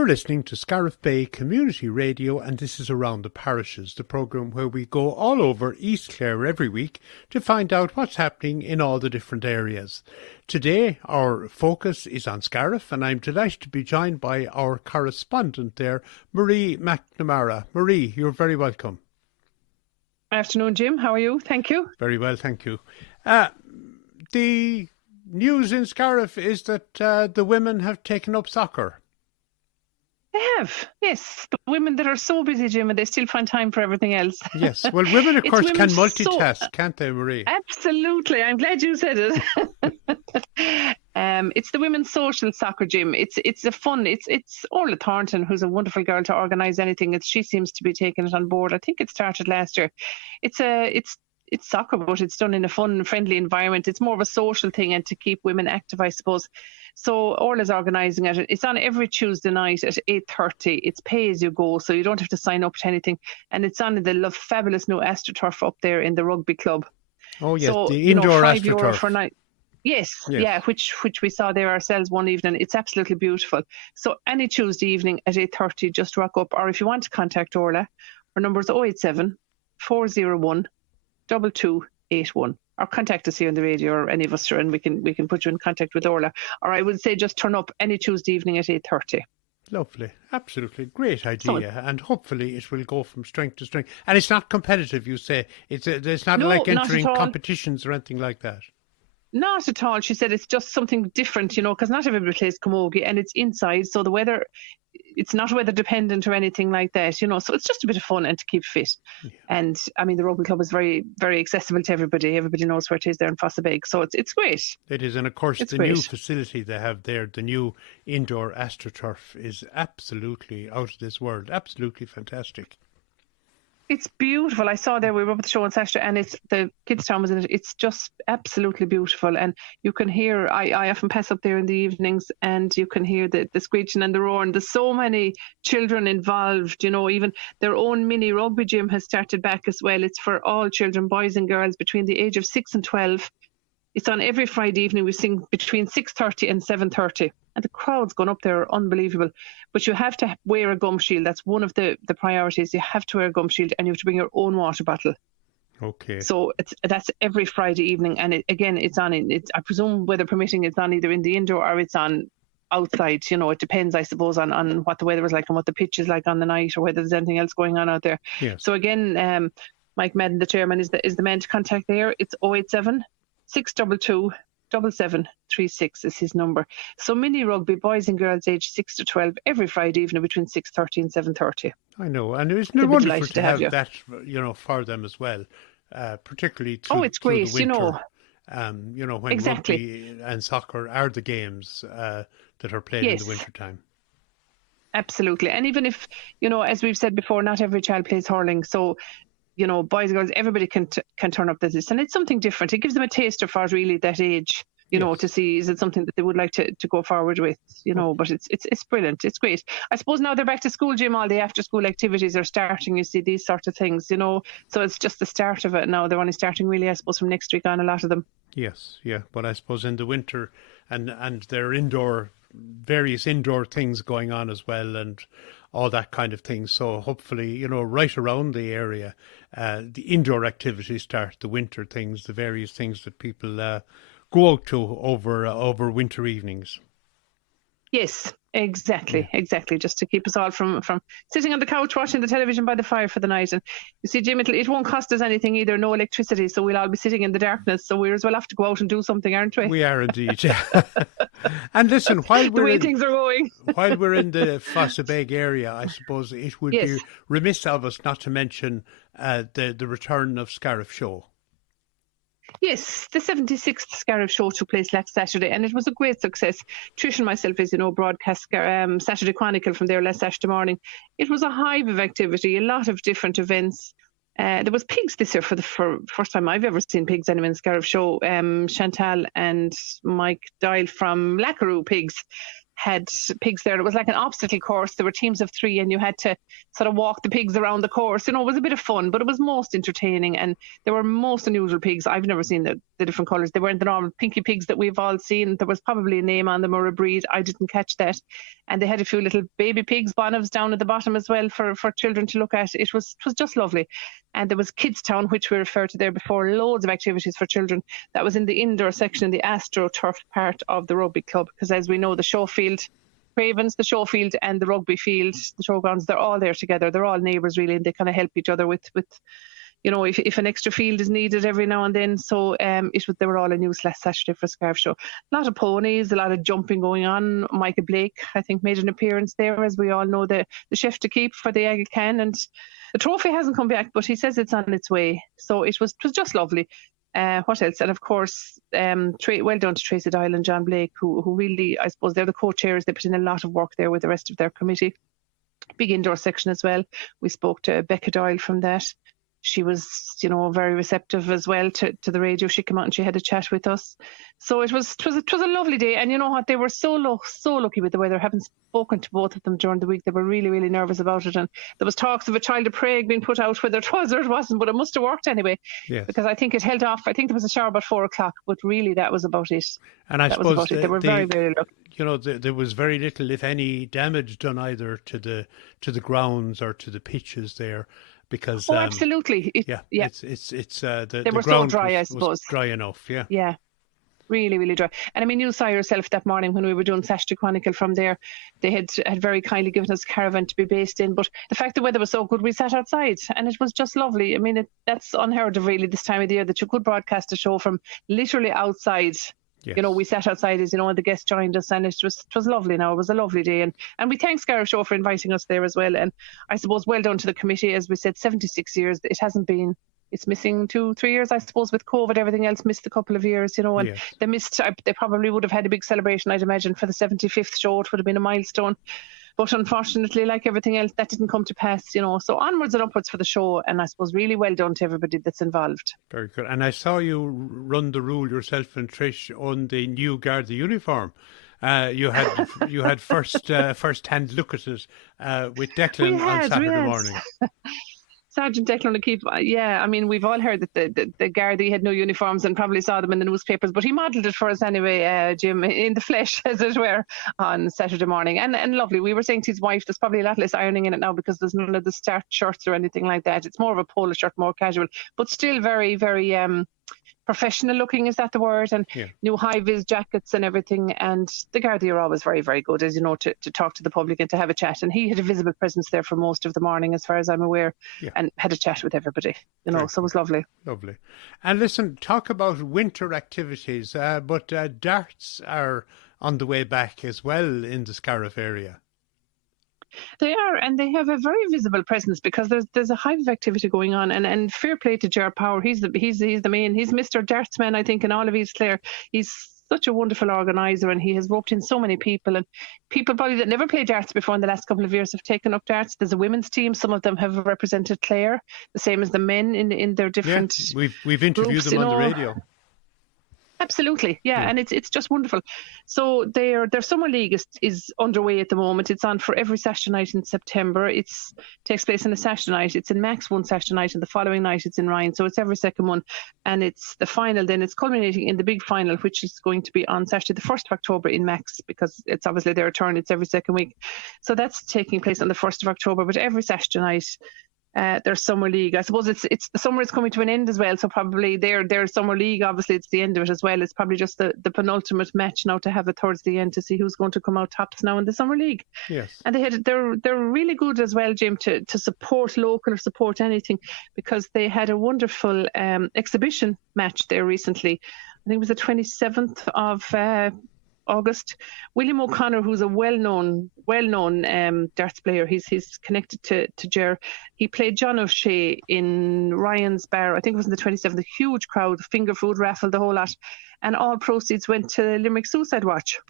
You're listening to Scariff Bay Community Radio, and this is Around the Parishes, the programme where we go all over East Clare every week to find out what's happening in all the different areas. Today, our focus is on Scariff, and I'm delighted to be joined by our correspondent there, Marie McNamara. Marie, you're very welcome. Afternoon, Jim. How are you? Thank you. Very well, thank you. The news in Scariff is that the women have taken up soccer. They have, yes. The women that are so busy, Jim, and they still find time for everything else. Yes. Well, women, of course, can multitask, can't they, Marie? Absolutely. I'm glad you said it. It's the women's social soccer, Jim. It's a fun. It's Orla Thornton, who's a wonderful girl to organise anything. She seems to be taking it on board. I think it started last year. It's soccer, but it's done in a fun, friendly environment. It's more of a social thing and to keep women active, I suppose. So Orla's organising it. It's on every Tuesday night at 8:30. It's pay as you go, so you don't have to sign up to anything. And it's on the fabulous new AstroTurf up there in the rugby club. Oh yes, so, the indoor €5 AstroTurf. For night. Yes, yeah, which we saw there ourselves one evening. It's absolutely beautiful. So any Tuesday evening at 8:30, just rock up. Or if you want to contact Orla, our number is 087 401 2281. Or contact us here on the radio, or any of us, and we can put you in contact with Orla. Or I would say just turn up any Tuesday evening at 8:30. Lovely, absolutely great idea, and hopefully it will go from strength to strength. And it's not competitive, you say. It's not like entering competitions or anything like that. Not at all. She said it's just something different, because not everybody plays camogie, and it's inside, so the weather, it's not weather dependent or anything like that, so it's just a bit of fun and to keep fit. Yeah. And I mean, the rugby club is very, very accessible to everybody. Everybody knows where it is there in Fossabeg, so it's great. It is, and of course the new facility they have there, the new indoor AstroTurf, is absolutely out of this world, absolutely fantastic. It's beautiful. I saw there, we were up at the show on Saturday, and it's the kids' town was in it. It's just absolutely beautiful. And you can hear, I often pass up there in the evenings, and you can hear the screeching and the roaring. There's so many children involved, even their own mini rugby gym has started back as well. It's for all children, boys and girls between the age of 6 and 12. It's on every Friday evening. We sing between 6:30 and 7:30. And the crowds going up there are unbelievable. But you have to wear a gum shield. That's one of the priorities. You have to wear a gum shield, and you have to bring your own water bottle. Okay. So that's every Friday evening. And it's on, I presume, weather permitting, it's on either in the indoor or it's on outside. It depends, I suppose, on what the weather is like and what the pitch is like on the night, or whether there's anything else going on out there. Yes. So again, Mike Madden, the chairman, is the man to contact there. It's 087 622 7736 is his number. So mini rugby, boys and girls aged 6 to 12, every Friday evening between 6:30 and 7:30. I know, and isn't it wonderful to have that, for them as well, particularly through, it's great, through the winter. When rugby and soccer are the games that are played in the winter time. Absolutely, and even if as we've said before, not every child plays hurling, so. Boys and girls, everybody can turn up this, and it's something different. It gives them a taster for really that age, to see is it something that they would like to go forward with, But it's brilliant. It's great. I suppose now they're back to school, Jim. All the after school activities are starting. You see these sort of things, So it's just the start of it now. They're only starting really, I suppose, from next week on. A lot of them. Yes, yeah. But I suppose in the winter, and there are various indoor things going on as well, and all that kind of thing. So hopefully, right around the area, the indoor activities start, the winter things, the various things that people go out to over winter evenings. Yes, exactly. Just to keep us all from sitting on the couch watching the television by the fire for the night. And you see, Jim, it won't cost us anything either, no electricity, so we'll all be sitting in the darkness. So we're as well have to go out and do something, aren't we? We are indeed. And listen, while things are going, while we're in the Fossabeg area, I suppose it would be remiss of us not to mention the return of Scariff Show. Yes, the 76th Scariff show took place last Saturday, and it was a great success. Trish and myself, as you know, broadcast Saturday Chronicle from there last Saturday morning. It was a hive of activity, a lot of different events. There was pigs this year for the first time I've ever seen pigs anyway in Scariff show. Chantal and Mike Dial from Lackaroo Pigs had pigs there. It was like an obstacle course. There were teams of 3 and you had to sort of walk the pigs around the course. It was a bit of fun, but it was most entertaining. And there were most unusual pigs. I've never seen the different colours. They weren't the normal pinky pigs that we've all seen. There was probably a name on them or a breed. I didn't catch that. And they had a few little baby pigs, bonavs down at the bottom as well for children to look at. It was just lovely. And there was Kids Town, which we referred to there before, loads of activities for children. That was in the indoor section in the AstroTurf part of the rugby club, because as we know, the show field, Cravens, the show field and the rugby field, the showgrounds, they're all there together. They're all neighbours really, and they kind of help each other with if an extra field is needed every now and then. So they were all in use last Saturday for Scariff show. A lot of ponies, a lot of jumping going on. Michael Blake, I think, made an appearance there, as we all know, the chef to keep for the Aga Khan, and the trophy hasn't come back, but he says it's on its way. So it was just lovely. What else? And of course, well done to Tracy Doyle and John Blake, who really, I suppose, they're the co-chairs. They put in a lot of work there with the rest of their committee. Big indoor section as well. We spoke to Becca Doyle from that. She was, very receptive as well to the radio. She came out and she had a chat with us. So it was a lovely day. And you know what? They were so lucky with the weather. Having spoken to both of them during the week, they were really, really nervous about it. And there was talks of a child of plague being put out, whether it was or it wasn't, but it must have worked anyway. Yes. Because I think it held off. I think there was a shower about 4:00, but really that was about it. And I suppose they were very, very lucky. There was very little, if any, damage done either to the grounds or to the pitches there. Because absolutely, it's the were ground so dry, I was suppose. Dry enough, yeah, really, really dry. And I mean, you saw yourself that morning when we were doing Saturday Chronicle from there. They had very kindly given us a caravan to be based in, but the fact the weather was so good, we sat outside, and it was just lovely. I mean, that's unheard of really this time of the year, that you could broadcast a show from literally outside. Yes. We sat outside, as and the guests joined us, and it was lovely. Now, it was a lovely day, and we thank Scariff Show for inviting us there as well. And I suppose well done to the committee. As we said, 76 years. It hasn't been. It's missing 2-3 years, I suppose, with COVID. Everything else missed a couple of years, and yes. They missed. They probably would have had a big celebration, I'd imagine, for the 75th show. It would have been a milestone. But unfortunately, like everything else, that didn't come to pass, So onwards and upwards for the show, and I suppose really well done to everybody that's involved. Very good. And I saw you run the rule yourself and Trish on the new Garda uniform. You had first-hand look at it with Declan on Saturday morning. Sergeant Declan O'Keefe, I mean, we've all heard that the Gardaí had no uniforms and probably saw them in the newspapers, but he modelled it for us anyway, Jim, in the flesh, as it were, on Saturday morning. And lovely. We were saying to his wife, there's probably a lot less ironing in it now because there's none of the starched shirts or anything like that. It's more of a polo shirt, more casual, but still very, very professional looking, is that the word? And new high-vis jackets and everything. And the Gardaí are always very, very good, as you know, to talk to the public and to have a chat. And he had a visible presence there for most of the morning, as far as I'm aware, and had a chat with everybody, so it was lovely. Lovely. And listen, talk about winter activities, but darts are on the way back as well in the Scariff area. They are, and they have a very visible presence because there's a hive of activity going on, and fair play to Ger Power. He's the main. He's Mr. Dartsman, I think, in all of East Clare. He's such a wonderful organiser, and he has roped in so many people, and people probably that never played darts before in the last couple of years have taken up darts. There's a women's team. Some of them have represented Clare, the same as the men in their different. Yeah, we've interviewed groups, them on the radio. Absolutely, yeah, and it's just wonderful. So their summer league is underway at the moment. It's on for every Saturday night in September. It takes place on a Saturday night. It's in Max one Saturday night, and the following night it's in Ryan. So it's every second one, and it's the final. Then it's culminating in the big final, which is going to be on Saturday, the 1st of October in Max, because it's obviously their turn. It's every second week, so that's taking place on the 1st of October. But every Saturday night. Their summer league, I suppose it's the summer is coming to an end as well, so probably their summer league, obviously it's the end of it as well. It's probably just the penultimate match now to have it towards the end to see who's going to come out tops now in the summer league. Yes, and they're really good as well, Jim, to support local or support anything, because they had a wonderful exhibition match there recently. I think it was the 27th of August. William O'Connor, who's a well-known darts player, he's connected to Ger. He played John O'Shea in Ryan's Bar. I think it was on the 27th. A huge crowd, finger food raffle, the whole lot, and all proceeds went to Limerick Suicide Watch.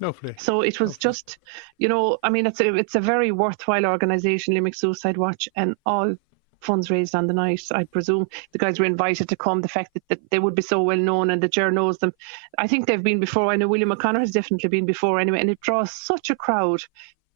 Lovely. So it was just, I mean, it's a very worthwhile organisation, Limerick Suicide Watch, and all funds raised on the night. I presume the guys were invited to come. The fact that they would be so well known and the Ger knows them. I think they've been before. I know William O'Connor has definitely been before anyway, and it draws such a crowd.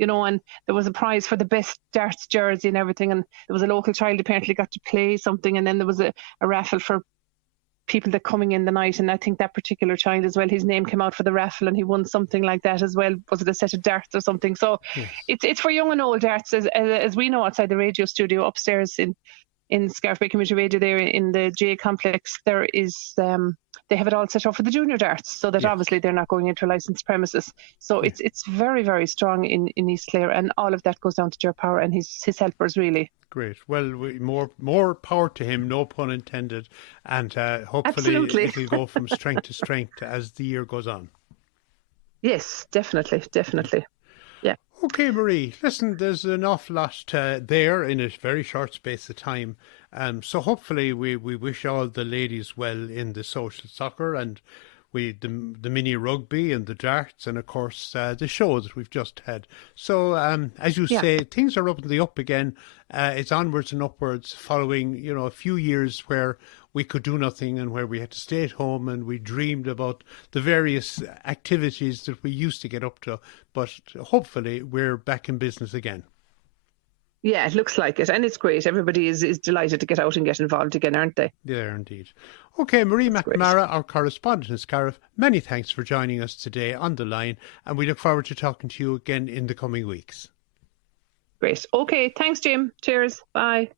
And there was a prize for the best darts jersey and everything, and there was a local child apparently got to play something, and then there was a raffle for people that coming in the night, and I think that particular child as well, his name came out for the raffle and he won something like that as well. Was it a set of darts or something? So yes. It's for young and old darts, as we know outside the radio studio upstairs in Scariff Bay Community Radio there in the J complex. There is they have it all set up for the junior darts, so that obviously they're not going into licensed premises. So it's very, very strong in East Clare, and all of that goes down to Ger Power and his helpers really. Great. Well, more power to him, no pun intended, and hopefully it'll go from strength to strength as the year goes on. Yes, definitely. Yeah. Okay, Marie, listen, there's an awful lot there in a very short space of time. So hopefully we wish all the ladies well in the social soccer and the mini rugby and the darts and, of course, the show that we've just had. So, as you say, things are up and the up again. It's onwards and upwards following, a few years where we could do nothing and where we had to stay at home and we dreamed about the various activities that we used to get up to. But hopefully we're back in business again. Yeah, it looks like it, and it's great. Everybody is delighted to get out and get involved again, aren't they? They are indeed. Okay, Marie McNamara, our correspondent in Scariff, many thanks for joining us today on the line, and we look forward to talking to you again in the coming weeks. Great. Okay, thanks, Jim. Cheers. Bye.